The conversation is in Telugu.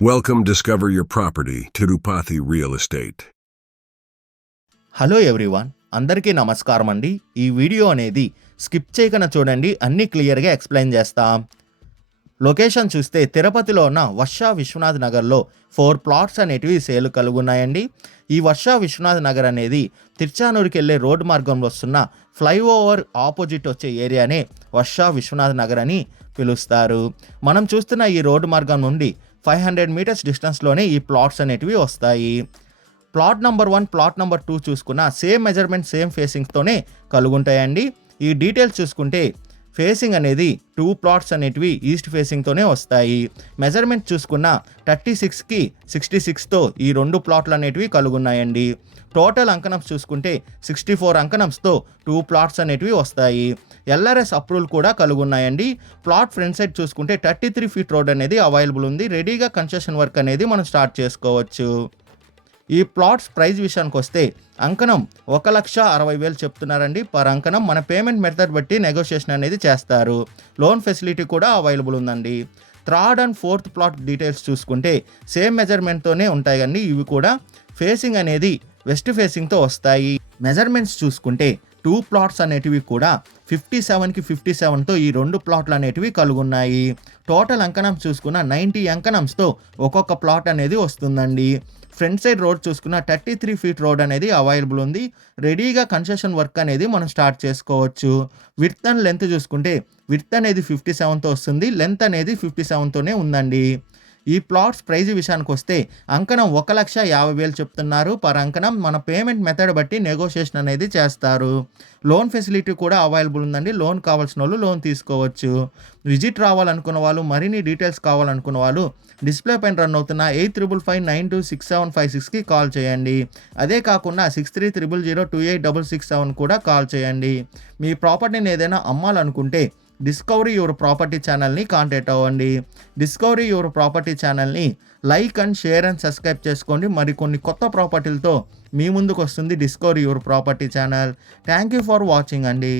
Welcome, discover your property, Tirupati Real Estate. Hello everyone, అందరికీ నమస్కారం అండి. ఈ వీడియో అనేది స్కిప్ చేయకుండా చూడండి, అన్నీ క్లియర్గా ఎక్స్ప్లెయిన్ చేస్తాం. లొకేషన్ చూస్తే తిరుపతిలో ఉన్న వర్ష విశ్వనాథ్ నగర్లో 4 ప్లాట్స్ అనేటివి సేల్ కలుగున్నాయండి. ఈ వర్ష విశ్వనాథ్ నగర్ అనేది తిరుచానూరుకి వెళ్ళే రోడ్డు మార్గంలో వస్తున్న ఫ్లైఓవర్ ఆపోజిట్ వచ్చే ఏరియానే వర్ష విశ్వనాథ్ నగర్ అని పిలుస్తారు. మనం చూస్తున్న ఈ రోడ్డు మార్గం నుండి 500 మీటర్స్ డిస్టెన్స్లోనే ఈ ప్లాట్స్ అనేటివి వస్తాయి. ప్లాట్ నెంబర్ 1, ప్లాట్ నెంబర్ 2 చూసుకున్న సేమ్ మెజర్మెంట్, సేమ్ ఫేసింగ్తోనే కలుగుంటాయండి. ఈ డీటెయిల్స్ చూసుకుంటే ఫేసింగ్ అనేది 2 ప్లాట్స్ అనేటివి ఈస్ట్ ఫేసింగ్తోనే వస్తాయి. మెజర్మెంట్ చూసుకున్న 36కి 66తో ఈ 2 ప్లాట్లు అనేటివి కలుగున్నాయండి. టోటల్ అంకణమ్స్ చూసుకుంటే 64 అంకణమ్స్తో 2 ప్లాట్స్ అనేటివి వస్తాయి. ఎల్ఆర్ఎస్ అప్రూవల్ కూడా కలుగున్నాయండి. ప్లాట్ ఫ్రంట్ సైడ్ చూసుకుంటే 33 ఫీట్ రోడ్ అనేది అవైలబుల్ ఉంది. రెడీగా కన్స్ట్రక్షన్ వర్క్ అనేది మనం స్టార్ట్ చేసుకోవచ్చు. ఈ ప్లాట్స్ ప్రైస్ విషయానికి వస్తే అంకణం 1,60,000 చెప్తున్నారండి పర్ అంకణం. మన పేమెంట్ మెథడ్ బట్టి నెగోషియేషన్ అనేది చేస్తారు. లోన్ ఫెసిలిటీ కూడా అవైలబుల్ ఉందండి. Third and fourth plot details చూసుకుంటే సేమ్ మెజర్మెంట్తోనే ఉంటాయి కానీ ఇవి కూడా ఫేసింగ్ అనేది వెస్ట్ ఫేసింగ్తో వస్తాయి. మెజర్మెంట్స్ చూసుకుంటే 2 ప్లాట్స్ అనేటివి కూడా 57కి 57తో ఈ 2 ప్లాట్లు అనేటివి కలుగున్నాయి. టోటల్ అంకణం చూసుకున్న 90 అంకణంస్తో ఒక్కొక్క ప్లాట్ అనేది వస్తుందండి. ఫ్రంట్ సైడ్ రోడ్ చూసుకున్న 33 ఫీట్ రోడ్ అనేది అవైలబుల్ ఉంది. రెడీగా కన్స్ట్రక్షన్ వర్క్ అనేది మనం స్టార్ట్ చేసుకోవచ్చు. విడ్త్ అండ్ లెంత్ చూసుకుంటే విడ్త్ అనేది 57తో వస్తుంది, లెంత్ అనేది 57తోనే ఉందండి. ఈ ప్లాట్స్ ప్రైజ్ విషయానికి వస్తే అంకణం 1,50,000 చెప్తున్నారు పర్ అంకణం. మన పేమెంట్ మెథడ్ బట్టి నెగోషియేషన్ అనేది చేస్తారు. లోన్ ఫెసిలిటీ కూడా అవైలబుల్ ఉందండి. లోన్ కావాల్సిన వాళ్ళు లోన్ తీసుకోవచ్చు. విజిట్ రావాలనుకున్న వాళ్ళు, మరిన్ని డీటెయిల్స్ కావాలనుకున్న వాళ్ళు డిస్ప్లే పైన రన్ అవుతున్న 8359926756కి కాల్ చేయండి. అదే కాకుండా 6300028667 కూడా కాల్ చేయండి. మీ ప్రాపర్టీని ఏదైనా అమ్మాలనుకుంటే డిస్కవరీ యువర్ ప్రాపర్టీ ఛానల్ని కాంటాక్ట్ అవ్వండి. డిస్కవరీ యువర్ ప్రాపర్టీ ఛానల్ని like and share and subscribe చేసుకోండి. మరికొన్ని కొత్త ప్రాపర్టీలతో మీ ముందుకు వస్తుంది discovery your property channel. Thank you for watching అండి.